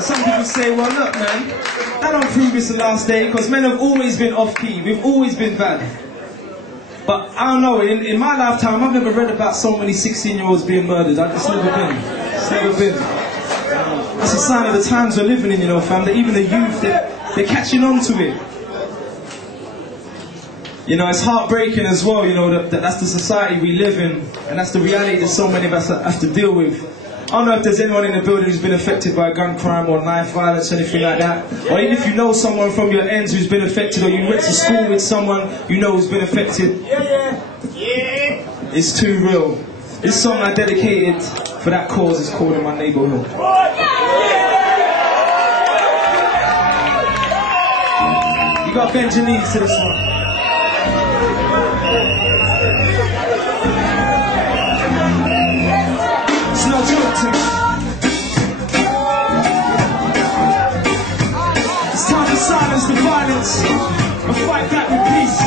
Some people say, well, look, man, that don't prove it's the last day, because men have always been off-key. We've always been bad. But I don't know, in my lifetime, I've never read about so many 16-year-olds being murdered. It's never been. It's never been. That's a sign of the times we're living in, you know, fam, that even the youth, they're catching on to it. You know, it's heartbreaking as well, you know, that's the society we live in, and that's the reality that so many of us have to deal with. I don't know if there's anyone in the building who's been affected by gun crime or knife violence or anything like that. Or even if you know someone from your ends who's been affected, or you went to school with someone you know who's been affected. It's too real. This song I dedicated for that cause is called In My Neighbourhood. You got bend your knees to this one. It's no joke to me. It's time to silence the violence and fight back with peace.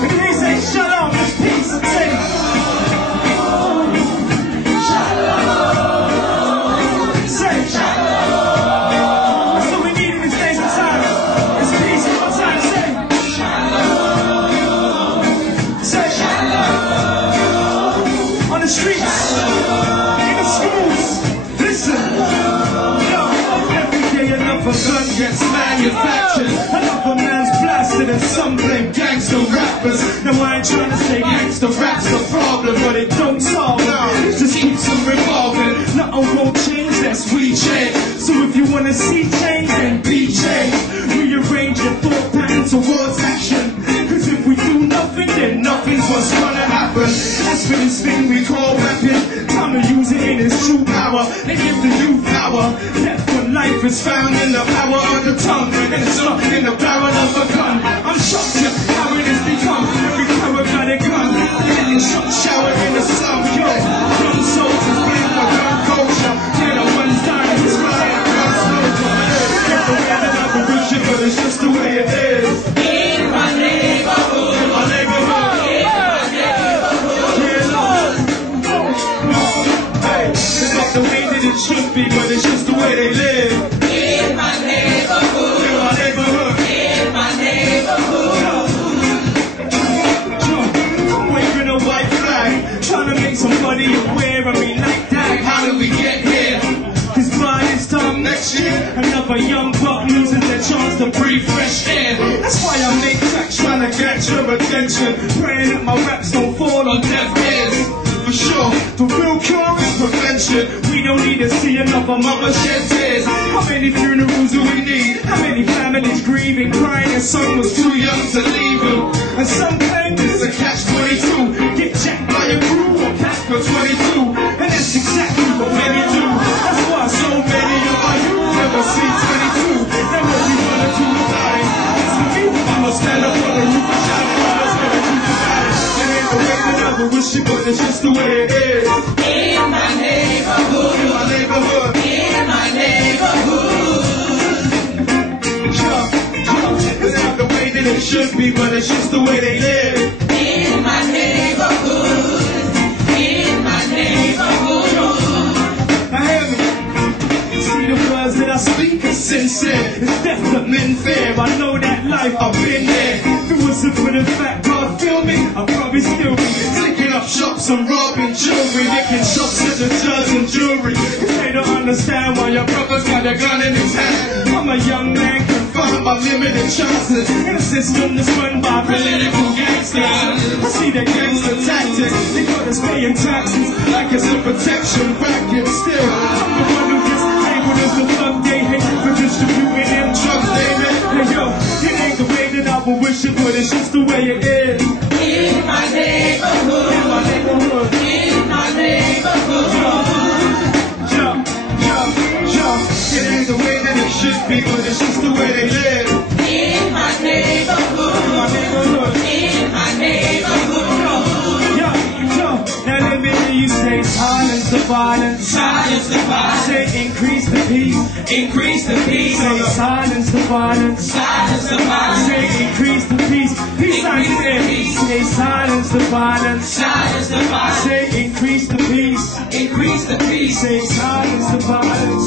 When they say shut up, it's peace. I say shalom. Say shalom. That's what we need in these days of time. It's peace. One time, say shalom. Say shalom. On the streets. A gun gets manufactured, another man's blasted, and some blame gangster rappers. Now I ain't trying to say gangster rap's the problem, but it don't solve it. It just keeps them revolving. Nothing won't change, that's we change. So if you wanna see change, then be changed. Rearrange your thought pattern towards action. Cause if we do nothing, then nothing's what's gonna happen. That's for this thing we call rapping. Time to use it in its true power. They give the youth power. Life is found in the power of the tongue, and it's not in the barrel of a gun. I'm shocked at how it has become. Every power got a gun, getting shot, showered in the slum. Yo, young soldiers blame the gun culture. They're the ones dying, it's right, gun soldier. Get the way that I wish it, but it's just the way it is. In my neighborhood, in my neighborhood, in my neighborhood. Yeah, hey, it's not the way that it should be, but it's just the way they live. Somebody aware of me like that. How did we get here? Cause by this time next year, another young buck loses their chance to breathe fresh air. That's why I make tracks trying to get your attention, praying that my raps don't fall on deaf ears. For sure, the real cure is prevention. We don't need to see another mother shed tears. How many funerals do we need? How many families grieving, crying, and some was too young to leave them? And some claim this is a catch-22. Get jacked by a crew or catch for 22. And that's exactly what many do. That's why so many of our youth never see 22. Then what we wanna do about it? It's for me, I'ma stand up on the roof and shout it. Let's get a truth about it. It ain't the way that I would wish it, but it's just the way it is. In my neighborhood, in my neighborhood, in my neighborhood. It's not the way that it should be, but it's just the way they live. In my neighborhood, in my neyghborhood. I hear me. See the words that I speak are sincere. It's definite men fear. I know that life, I've been there. If it wasn't for the fact God feel me, I'd probably still be taking up shops and robbing jewelry, licking shots at the judge and jury. Cause they don't understand why your brother's got a gun in his hand. I'm a young man confined by limited chances in a system that's run by political gangsters. I see the gangster tactics. They got us paying taxes like it's a protection racket. Still, I'm the one who gets labeled as the thug they hate for distributing them drugs they make. Hey yo, it ain't the way that I would wish it, but it's just the way it is. In my neighborhood, in my neighborhood, in my neighborhood. Jump, jump, jump. It ain't the way that it should be, but it's just the way they live. In my neighborhood, in my neighborhood, in my neighborhood. Yo, yo. Now let me hear you say silence the violence, silence the violence. Say increase the peace, increase the peace. Say silence the violence, silence the violence. Say increase the peace, peace I say. Say silence the violence, silence the violence. Say increase the peace, increase the peace. Say silence the violence.